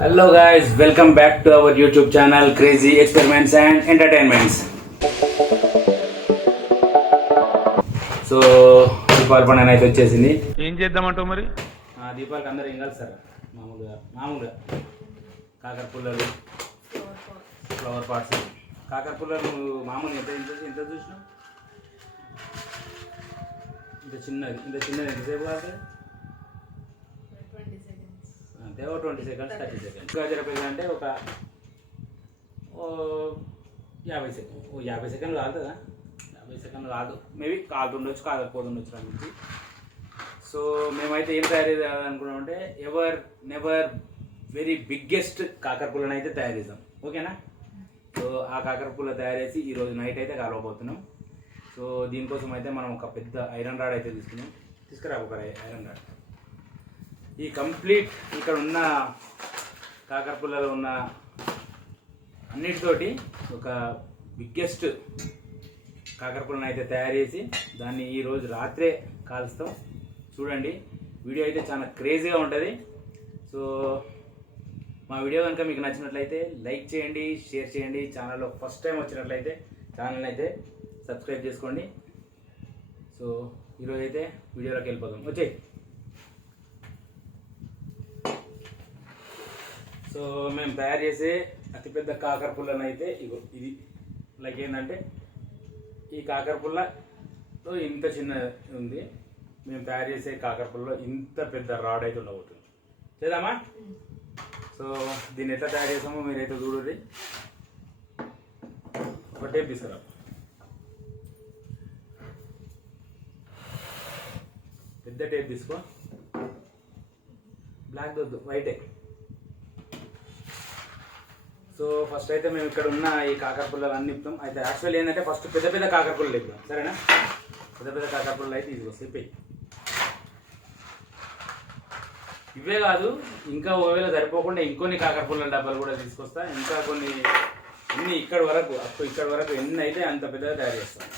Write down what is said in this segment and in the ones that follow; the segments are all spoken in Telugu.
Hello guys, welcome back to our YouTube channel Crazy Experiments and Entertainments. So Deepavali పండుగ అయితే వచ్చేసింది. ఏం చేద్దామంటావు మరి? దీపావళికి అందరూ ఏం కలుస్తారు మామూలుగా కాకర పుల్లలు, ఫ్లవర్ పాట్స్. కాకర పుల్లలు మామూలుగా ఎంత చూసినావు? ఇంత చిన్నది ఎంతసేపు కాదు? అంతే, 20 seconds 30 seconds. గజరపల్లి అంటే ఒక 50 సెకండ్లు కాదుదా? 50 సెకండ్లు కాదు, మేబీ కాలుతుండొచ్చు, కాకపోతుండొచ్చు నాకు. సో మేమైతే ఏం తయారు చేయాలనుకున్నామంటే నెవర్ వెరీ బిగ్గెస్ట్ కాకర పుల్లని అయితే తయారు చేద్దాం, ఓకేనా? సో ఆ కాకర పుల్ల తయారు చేసి ఈరోజు నైట్ అయితే కలవబోతున్నాం. సో దీనికోసం అయితే మనం ఒక పెద్ద ఐరన్ రాడ్ అయితే తీసుకురా ఒక ఐరన్ రాడ్. ఈ కంప్లీట్ ఇక్కడ ఉన్న కాకర పుల్లలో ఉన్న అన్నిటితోటి ఒక బిగ్గెస్ట్ కాకర పుల్లని అయితే తయారు చేసి దాన్ని ఈరోజు రాత్రే కాలుస్తాం. చూడండి, వీడియో అయితే చాలా క్రేజీగా ఉంటుంది. సో మా వీడియో కనుక మీకు నచ్చినట్లయితే లైక్ చేయండి, షేర్ చేయండి. ఛానల్లో ఫస్ట్ టైం వచ్చినట్లయితే ఛానల్ని అయితే సబ్స్క్రైబ్ చేసుకోండి. సో ఈరోజు అయితే వీడియోలోకి వెళ్ళిపోతాం, వచ్చేయి. సో మేము తయారు చేసే అతిపెద్ద కాకర పుల్లను అయితే ఇది లైక్ ఏంటంటే ఈ కాకర పుల్లతో ఇంత చిన్న ఉంది. మేము తయారు చేసే కాకర పుల్లలో ఇంత పెద్ద రాడ్ అయితే ఉండబోతుంది. చేద్దామా? సో దీన్ని ఎట్లా తయారు చేసామో మీరైతే చూడండి. ఒక టేప్ తీసుకురా, పెద్ద టేప్ తీసుకో. బ్లాక్ వద్దు, వైటే. సో ఫస్ట్ అయితే మేము ఇక్కడ ఉన్న ఈ కాకర పుల్లలు అన్ని ఇస్తాం. అయితే యాక్చువల్ ఏంటంటే ఫస్ట్ పెద్ద కాకర పుల్లలు ఇద్దాం, సరేనా? పెద్ద కాకర పుల్లలు అయితే తీసుకొస్తాయి. ఇవే కాదు, ఇంకా ఒకవేళ సరిపోకుండా ఇంకొన్ని కాకర పుల్లల డబ్బాలు కూడా తీసుకొస్తా. ఇంకా కొన్ని ఇక్కడ వరకు ఎన్ని అయితే అంత పెద్దగా తయారు చేస్తాం.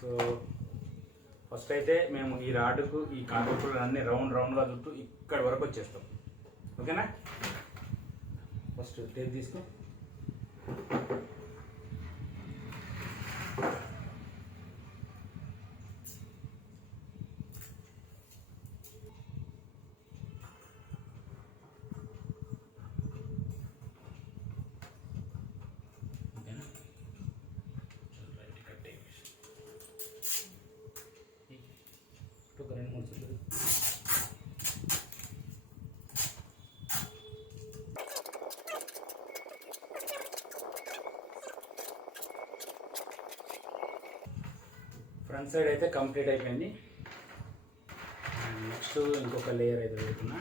సో ఫస్ట్ అయితే మేము ఈ రాడ్కు ఈ కాకర పుల్లలు అన్నీ రౌండ్గా చుట్టూ ఇక్కడ వరకు వచ్చేస్తాం, ఓకేనా? ఫస్ట్ టేప్ తీసుకో. ఫ్రంట్ సైడ్ అయితే కంప్లీట్ అయిపోయింది. నెక్స్ట్ ఇంకొక లేయర్ అయితే పెడుతున్నా.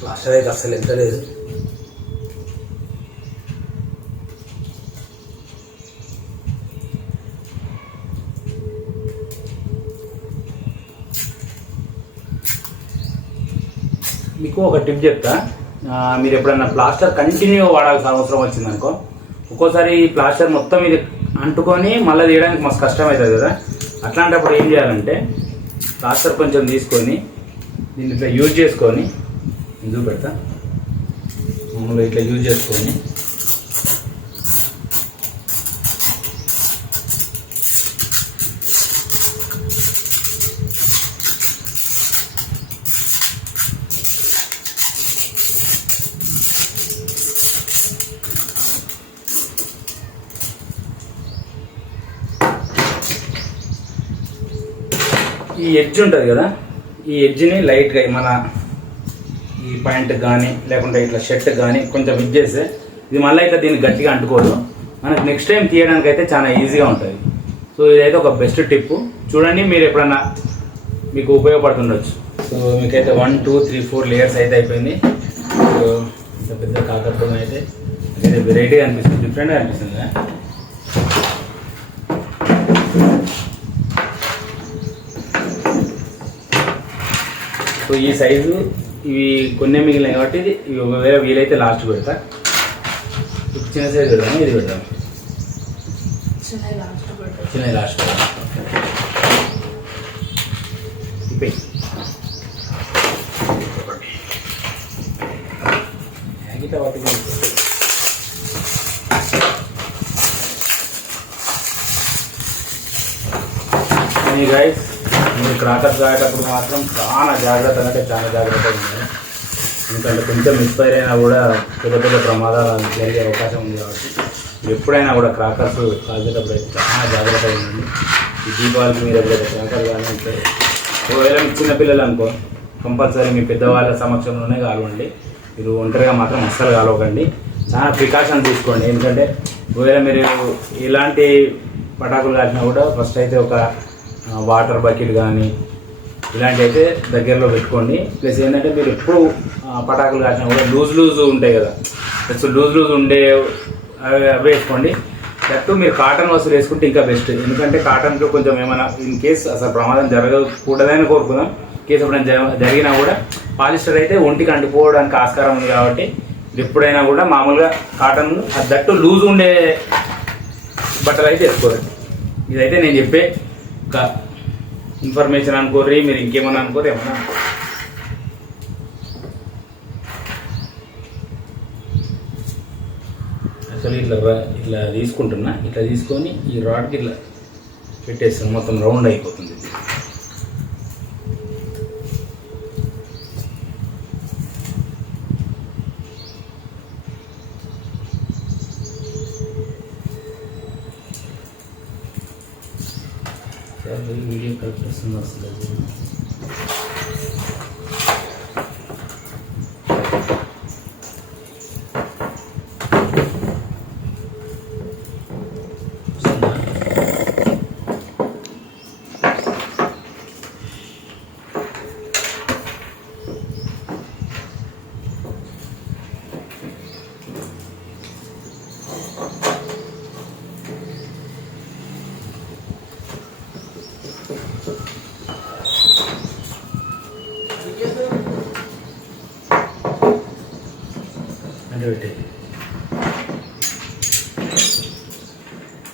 ప్లాస్టర్ అయితే అసలు ఎంత లేదు. మీకు ఒక టిప్ చెప్తా. మీరు ఎప్పుడన్నా ప్లాస్టర్ కంటిన్యూ వాడాల్సిన అవసరం వచ్చిందనుకో, ఒక్కోసారి ఈ ప్లాస్టర్ మొత్తం ఇది అంటుకొని మళ్ళీ తీయడానికి మస్తు కష్టం అవుతుంది కదా. అట్లాంటప్పుడు ఏం చేయాలంటే కాస్టర్ కొంచెం తీసుకొని దీన్ని ఇట్లా యూజ్ చేసుకొని ఇందుకు పెడతా మామూలుగా ఇట్లా యూజ్ చేసుకొని ఈ ఎడ్జ్ ఉంటుంది కదా, ఈ ఎడ్జ్ని లైట్గా మన ఈ ప్యాంట్ కానీ లేకుంటే ఇట్లా షర్ట్ కానీ కొంచెం ఇచ్చేస్తే ఇది మళ్ళీ ఇట్లా దీన్ని గట్టిగా అంటుకోదు, మనకు నెక్స్ట్ టైం తీయడానికి అయితే చాలా ఈజీగా ఉంటుంది. సో ఇదైతే ఒక బెస్ట్ టిప్, చూడండి మీరు ఎప్పుడన్నా మీకు ఉపయోగపడుతుండొచ్చు. సో మీకైతే 1 2 3 4 లేయర్స్ అయితే అయిపోయింది. సో ఇంత పెద్ద కాకరపురం అయితే వెరైటీగా అనిపిస్తుంది, డిఫరెంట్గా అనిపిస్తుంది కదా. సో ఈ సైజు ఇవి కొన్ని మిగిలినాయి కాబట్టి ఇవి ఒకవేళ వీలైతే లాస్ట్ పెడతా. చిన్న సైజు పెడతాము, ఇది పెడతాము, చిన్న లాస్ట్ పెడతాం. గైస్ మీరు క్రాకర్స్ కాయేటప్పుడు మాత్రం చాలా జాగ్రత్తగా అంటే చాలా జాగ్రత్తగా ఉండాలి. ఎందుకంటే కొంచెం మిస్ఫైర్ అయినా కూడా పెద్ద పెద్ద ప్రమాదాలు జరిగే అవకాశం ఉంది. కాబట్టి ఎప్పుడైనా కూడా క్రాకర్స్ కాల్చేటప్పుడు అయితే చాలా జాగ్రత్తగా ఉండండి. ఈ దీపావళికి మీ దగ్గర క్రాకర్ కానీ అంటే ఒకవేళ మీ చిన్నపిల్లలు అనుకో కంపల్సరీ మీ పెద్దవాళ్ళ సమక్షంలోనే కాలవండి. మీరు ఒంటరిగా మాత్రం అస్సలు కాలవకండి, చాలా ప్రికాషన్ తీసుకోండి. ఎందుకంటే ఒకవేళ మీరు ఎలాంటి పటాకులు కాల్చినా కూడా ఫస్ట్ అయితే ఒక వాటర్ బకెట్ కానీ ఇలాంటివి అయితే దగ్గరలో పెట్టుకోండి. ప్లస్ ఏంటంటే మీరు ఎప్పుడు పటాకులు కాసినా కూడా లూజ్ ఉంటాయి కదా, ప్లస్ లూజ్ ఉండే అవి వేసుకోండి. దట్టు మీరు కాటన్ వస్తువులు వేసుకుంటే ఇంకా బెస్ట్. ఎందుకంటే కాటన్లో కొంచెం ఏమైనా ఇన్ కేస్ అసలు ప్రమాదం జరగకూడదని కోరుకుందాం. కేసు ఎప్పుడైనా జరిగినా కూడా పాలిస్టర్ అయితే ఒంటికి అంటుకోవడానికి ఆస్కారం ఉంది. కాబట్టి ఎప్పుడైనా కూడా మామూలుగా కాటన్ దట్టు లూజ్ ఉండే బట్టలు అయితే వేసుకోరు. ఇదైతే నేను చెప్పే ఒక ఇన్ఫర్మేషన్ అనుకోర్రి, మీరు ఇంకేమన్నా అనుకోరు ఏమన్నా. అసలు ఇట్లా తీసుకుంటున్నా, ఇట్లా తీసుకొని ఈ రాడ్కి ఇట్లా పెట్టేస్తాను, మొత్తం రౌండ్ అయిపోతుంది. వీడియో కరెక్ట్ వస్తుంది అంటే.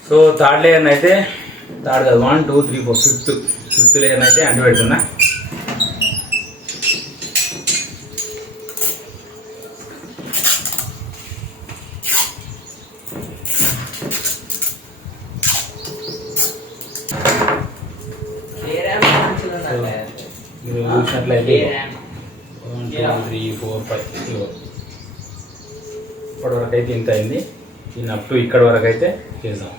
సో థర్డ్ లేయర్ని అయితే థర్డ్ కాదు 1 2 3 4 ఫిఫ్త్ లేయర్ని అయితే అంటు పెడుతున్నా. మీరు చూసినట్లయితే 1 2 3 4 5 ఇప్పటి వరకు అయితే ఇంత అయింది. దీన్ని అప్ టు ఇక్కడ వరకు అయితే చేద్దాం.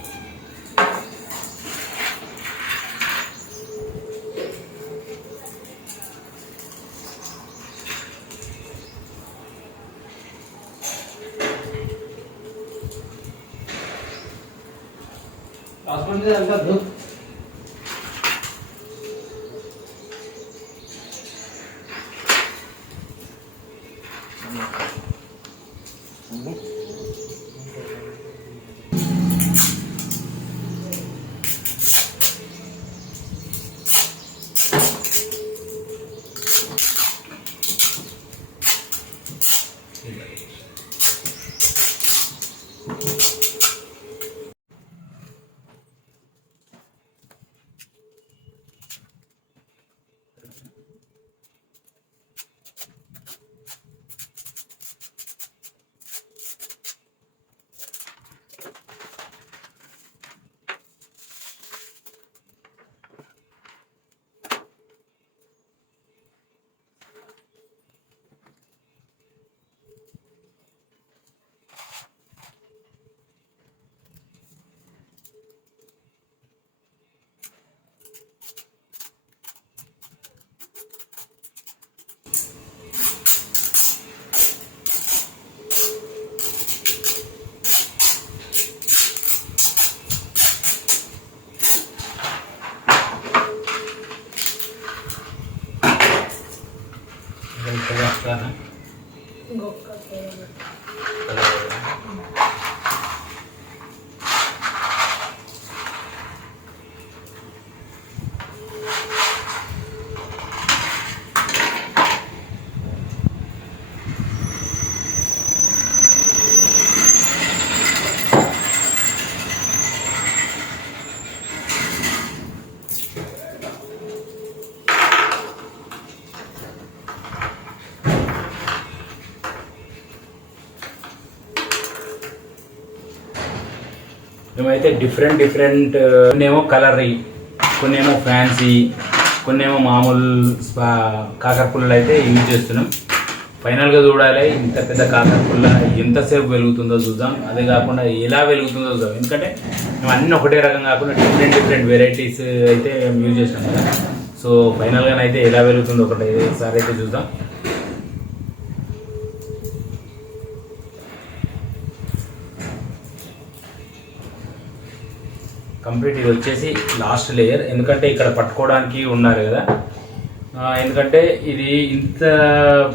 మేమైతే డిఫరెంట్ కొన్నేమో కలర్రీ, కొన్నేమో ఫ్యాన్సీ, కొన్నేమో మామూలు కాకర పుల్లలు అయితే యూజ్ చేస్తున్నాం. ఫైనల్గా చూడాలి ఇంత పెద్ద కాకర పుల్ల ఎంతసేపు వెలుగుతుందో చూద్దాం. అదే కాకుండా ఎలా వెలుగుతుందో చూద్దాం. ఎందుకంటే మేము అన్నీ ఒకటే రకం కాకుండా డిఫరెంట్ వెరైటీస్ అయితే యూజ్ చేసినాం కదా. సో ఫైనల్గానైతే ఎలా వెలుగుతుందో ఒకసారి అయితే చూద్దాం. కంప్లీట్ ఇది వచ్చేసి లాస్ట్ లేయర్, ఎందుకంటే ఇక్కడ పట్టుకోవడానికి ఉన్నారు కదా. ఎందుకంటే ఇది ఇంత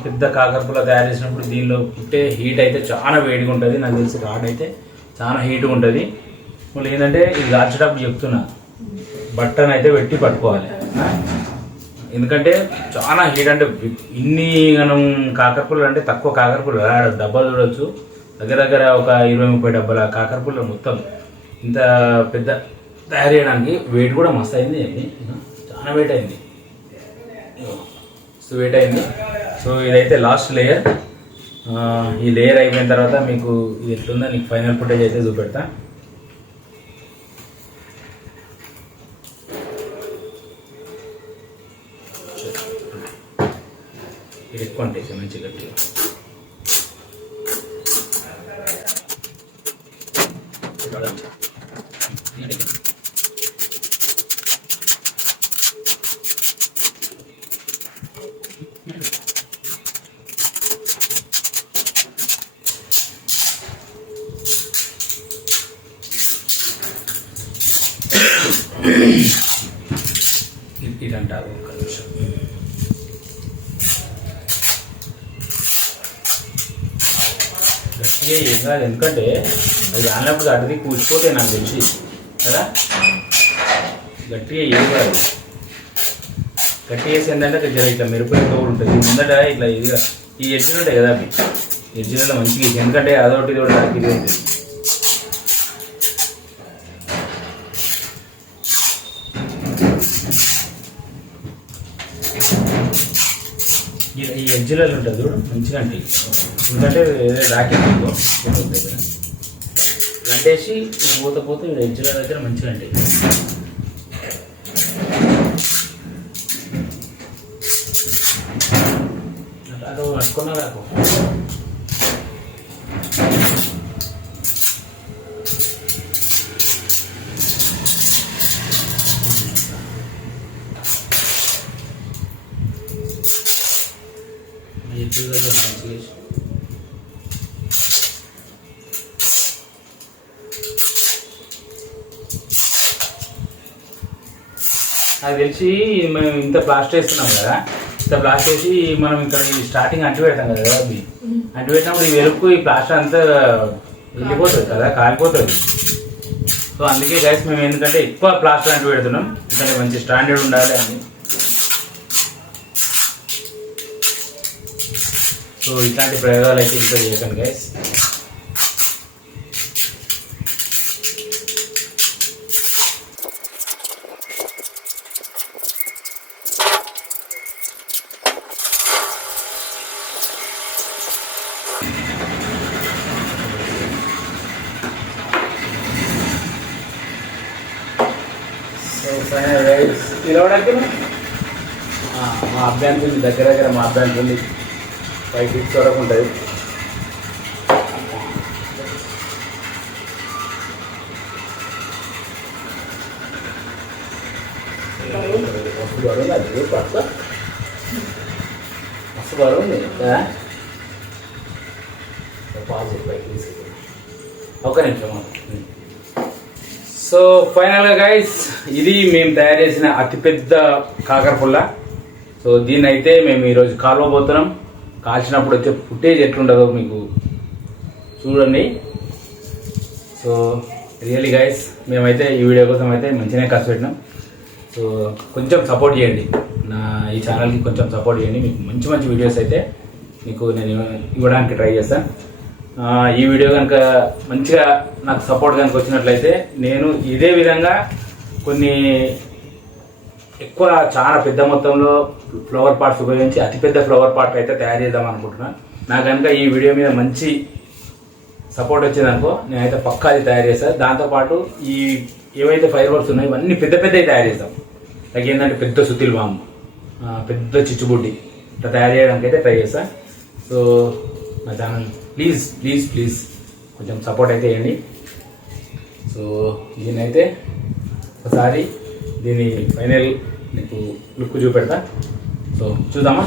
పెద్ద కాకరపుల్ల తయారు చేసినప్పుడు దీనిలో పుట్టే హీట్ అయితే చాలా వేడిగా ఉంటుంది. నాకు తెలిసి రాడ్ అయితే చాలా హీట్గా ఉంటుంది. మళ్ళీ ఏంటంటే ఇది కాల్చేటప్పుడు చెప్తున్నా బట్టను అయితే పెట్టి పట్టుకోవాలి. ఎందుకంటే చాలా హీట్, అంటే ఇన్ని మనం కాకరపుల్లలు అంటే తక్కువ కాకరపుల్ల డబ్బాలు చూడవచ్చు. దగ్గర ఒక 20-30 డబ్బాల కాకరపుల్ల మొత్తం ఇంత పెద్ద తయారు చేయడానికి వెయిట్ కూడా మస్తు అయింది. చాలా వెయిట్ అయింది. సో వెయిట్ అయింది. సో ఇదైతే లాస్ట్ లేయర్. ఈ లేయర్ అయిపోయిన తర్వాత మీకు ఇది ఎట్లుందో నీకు ఫైనల్ ఫుటేజ్ అయితే చూపెడతా. ఇది ఎక్కువ అంటే మంచి గట్టిగా ఇదంటారు. ఒక నిమిషం. గట్టిగా ఏం కాదు, ఎందుకంటే అది ఆడినప్పుడు అడిగి కూర్చిపోతే నాకు తెలిసి కదా. గట్టిగా ఏం కాదు. గట్టిగా వేసి ఏంటంటే దగ్గర ఇట్లా మెరుపులు కూడా ఉంటుంది. ముందట ఇట్లా ఇది ఈ ఎడ్జిలు ఉంటాయి కదా, అవి ఎడ్జిలలో మంచిగా, ఎందుకంటే అదొకటి ఇది నాకు ఇది ఉంటుంది. ఈ ఎడ్జిలలో ఉంటుంది చూడు మంచిగా అంటే, ఎందుకంటే రాకెట్ దగ్గర గంటేసి పోతే ఎడ్జిల దగ్గర మంచిగా అంటే. అటు పట్టుకున్నా నాకు నాకు తెలిసి మేము ఇంత ప్లాస్టర్ వేస్తున్నాం కదా, ఇంత ప్లాస్టర్ వేసి మనం ఇక్కడ స్టార్టింగ్ అంటు పెడతాం కదా, అవి అంటు పెట్టినప్పుడు ఈ వెలుపు ఈ ప్లాస్టర్ అంతా వెళ్ళిపోతుంది కదా, కాలిపోతుంది. సో అందుకే గైస్ మేము ఎందుకంటే ఎక్కువ ప్లాస్టర్ అంటు పెడుతున్నాం, ఎందుకంటే మంచి స్టాండర్డ్ ఉండాలి అని. సో ఇట్లాంటి ప్రయోగాలు అయితే ఇంకా చేయకండి గైస్. పిలవడానికి మా అభ్యానికి ఉంది, దగ్గర మా అభ్యానికి ఉంది 5 feet వరకు ఉంటుంది. మస్తు బరువు అది పక్క మస్తు బరువు ఉంది. ఒక నిమిషం. సో ఫైనల్గా గైస్ ఇది మేము తయారు చేసిన అతిపెద్ద కాకరపుల్ల. సో దీన్ని అయితే మేము ఈరోజు కాలువబోతున్నాం. కాల్చినప్పుడు వచ్చే ఫుటేజ్ ఎట్లుంటుందో మీకు చూడండి. సో రియల్లీ గైస్ మేమైతే ఈ వీడియో కోసం అయితే మంచిగానే ఖర్చు పెట్టినాం. సో కొంచెం సపోర్ట్ చేయండి, నా ఈ ఛానల్కి కొంచెం సపోర్ట్ చేయండి. మీకు మంచి మంచి వీడియోస్ అయితే మీకు నేను ఇవ్వడానికి ట్రై చేస్తాను. ఈ వీడియో కనుక మంచిగా నాకు సపోర్ట్ కనుక వచ్చినట్లయితే నేను ఇదే విధంగా కొన్ని ఎక్కువ చాలా పెద్ద మొత్తంలో ఫ్లవర్ పాట్స్ ఉపయోగించి అతిపెద్ద ఫ్లవర్ పాట్ అయితే తయారు చేద్దాం అనుకుంటున్నాను. నాకు కనుక ఈ వీడియో మీద మంచి సపోర్ట్ వచ్చిందనుకో నేనైతే పక్కా అది తయారు చేస్తాను. దాంతోపాటు ఈ ఏవైతే ఫైర్ వర్క్స్ ఉన్నాయో ఇవన్నీ పెద్ద పెద్దవి తయారు చేస్తాం. లైక్ ఏంటంటే పెద్ద సుతిల్ బాంబు, పెద్ద చిచ్చుబుడ్డి ఇట్లా తయారు చేయడానికి అయితే ట్రై చేస్తాను. సో నా ఛానల్ ప్లీజ్ ప్లీజ్ ప్లీజ్ కొంచెం సపోర్ట్ అయితే చేయండి. సో దీన్నైతే ఒకసారి దీని ఫైనల్ మీకు లుక్ చూపెడతా. సో చూద్దామా.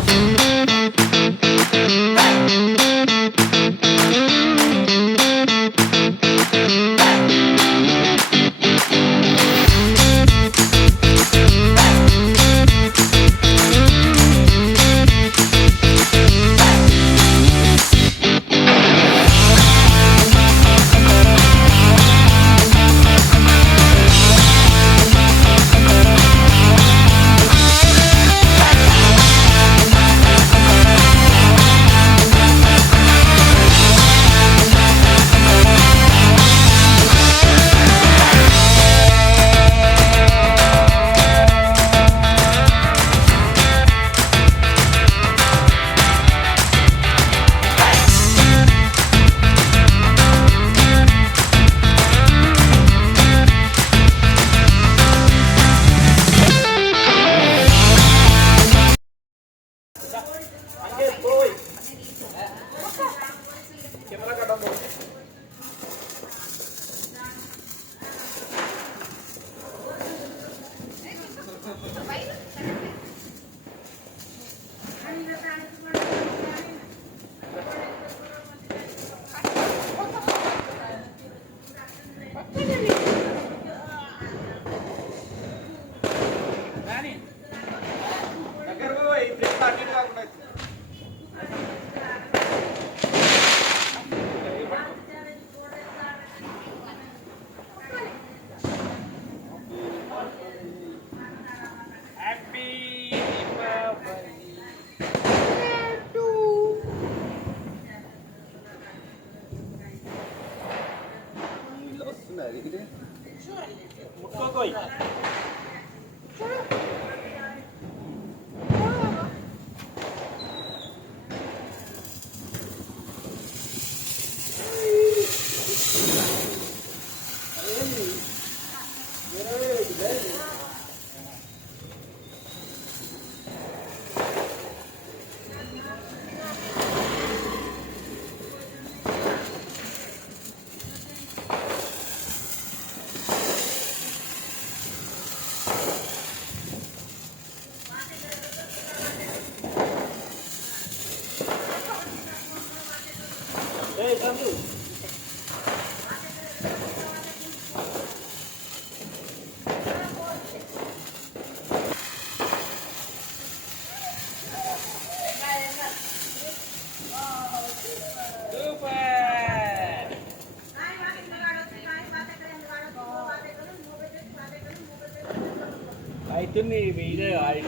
అవుతుంది ఇదే ఆయిల్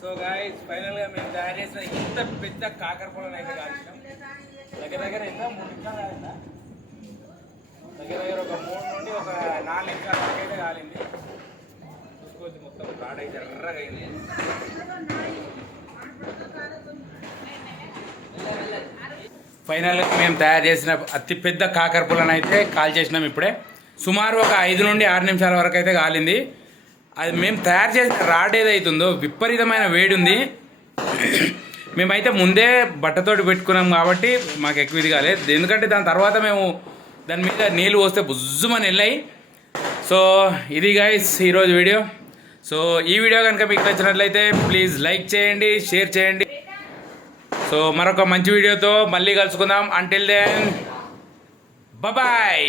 సో గాయ్స్ ఫైనల్గా మేము తయారు చేసిన ఇంత పెద్ద కాకర పొలను అయితే కాల్చినాం. దగ్గర దగ్గర ఎంత 3 నిమిషాలు కాలిందా? దగ్గర దగ్గర ఒక 3 నుండి ఒక 4 నిమిషాల వరకు అయితే కాలింది. చూసుకోవచ్చు మొత్తం కాడ అయితే ఎర్రగా అయింది. ఫైనల్గా మేము తయారు చేసిన అతిపెద్ద కాకర పొలను అయితే కాల్ చేసినాం. ఇప్పుడే సుమారు ఒక 5 నుండి 6 నిమిషాల వరకు అయితే కాలింది. అది మేము తయారు చేసిన రాడ్ ఏదైతుందో విపరీతమైన వేడి ఉంది. మేమైతే ముందే బట్టతోటి పెట్టుకున్నాం కాబట్టి మాకు ఎక్కువ ఇది కాలేదు. ఎందుకంటే దాని తర్వాత మేము దాని మీద నీళ్ళు పోస్తే బుజ్జుమని వెళ్ళాయి. సో ఇది గైస్ ఈరోజు వీడియో. సో ఈ వీడియో కనుక మీకు నచ్చినట్లయితే ప్లీజ్ లైక్ చేయండి, షేర్ చేయండి. సో మరొక మంచి వీడియోతో మళ్ళీ కలుసుకుందాం. Until then bye.